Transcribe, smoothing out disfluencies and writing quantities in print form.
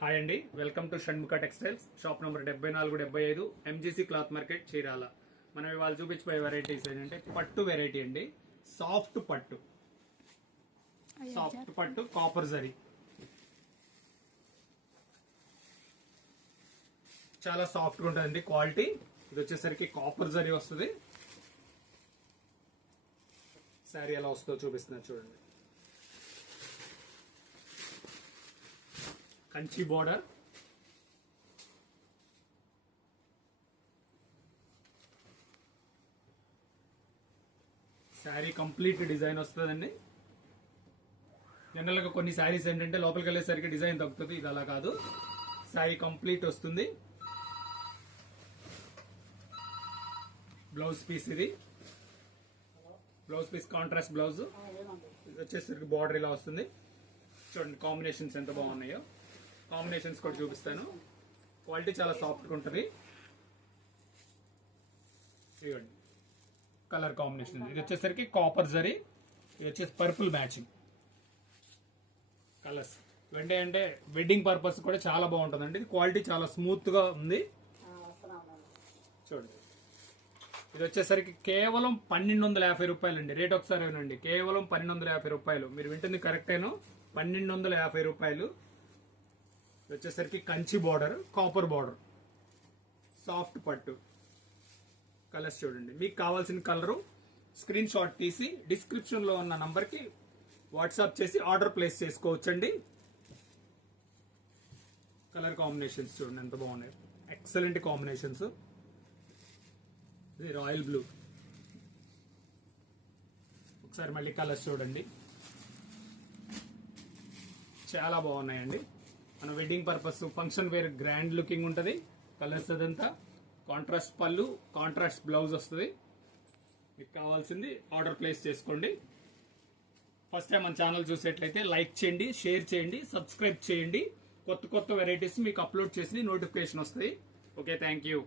Hi అండి, welcome to Shanmukha textiles. Shop number 7475 MGC cloth market Chirala. మనం ఇవాళ చూపించబోయే వెరైటీస్ ఏంటంటే పట్టు వెరైటీ అండి. సాఫ్ట్ పట్టు కాపర్ జరీ. చాలా సాఫ్ట్ గా ఉంటుందండి క్వాలిటీ. ఇది వచ్చేసరికి కాపర్ జరీ వస్తుంది. శారీ ఎలా వస్తుందో చూపిస్తున్నా చూడండి. Kanchi border, sari complete design వస్తుందండి. జనరల్ గా కొన్ని శారీస్ ఏంటంటే లోపలికి వెళ్ళేసరికి డిజైన్ తగ్గుతుంది, ఇది అలా కాదు. శారీ కంప్లీట్ వస్తుంది. బ్లౌజ్ పీస్, ఇది బ్లౌజ్ పీస్ కాంట్రాస్ట్ బ్లౌజ్. ఇది వచ్చేసరికి బార్డర్ ఇలా వస్తుంది. చూడండి కాంబినేషన్స్ ఎంత బాగున్నాయో. కాంబినేషన్స్ కూడా చూపిస్తాను. క్వాలిటీ చాలా సాఫ్ట్గా ఉంటుంది. ఇవ్వండి కలర్ కాంబినేషన్. ఇది వచ్చేసరికి కాపర్ జరీ, ఇది వచ్చేసి పర్పుల్ మ్యాచింగ్ కలర్స్. ఇవంటే అంటే వెడ్డింగ్ పర్పస్ కూడా చాలా బాగుంటుందండి. ఇది క్వాలిటీ చాలా స్మూత్ గా ఉంది. చూడండి, ఇది వచ్చేసరికి కేవలం 1250 రూపాయలు అండి. రేట్ ఒకసారి ఏనండి, కేవలం 1250 రూపాయలు. మీరు వింటుంది కరెక్టేనో, 1250 రూపాయలు. వచ్చేసరికి Kanchi border, copper border, soft పట్టు. కలర్స్ చూడండి. మీకు కావాల్సిన కలరు స్క్రీన్ షాట్ తీసి డిస్క్రిప్షన్ లో ఉన్న నంబర్ కి వాట్సాప్ చేసి ఆర్డర్ ప్లేస్ చేసుకోవచ్చండి. కలర్ కాంబినేషన్స్ చూడండి ఎంత బాగున్నాయి. Excellent combinations. ఇది రాయల్ బ్లూ. ఒకసారి మళ్ళీ కలర్స్ చూడండి, చాలా బాగున్నాయండి. మన wedding purpose function wear grand looking ఉంటుంది. కలర్స్ అదంతా కాంట్రాస్ట్ పళ్ళు, కాంట్రాస్ట్ బ్లౌజ్ వస్తుంది. మీకు కావాల్సింది ఆర్డర్ ప్లేస్ చేసుకోండి. ఫస్ట్ టైం మన ఛానల్ చూసేట్లయితే లైక్ చేయండి, షేర్ చేయండి, సబ్స్క్రైబ్ చేయండి. కొత్త వెరైటీస్ మీకు అప్లోడ్ చేసి నోటిఫికేషన్ వస్తాయి. Okay, thank you.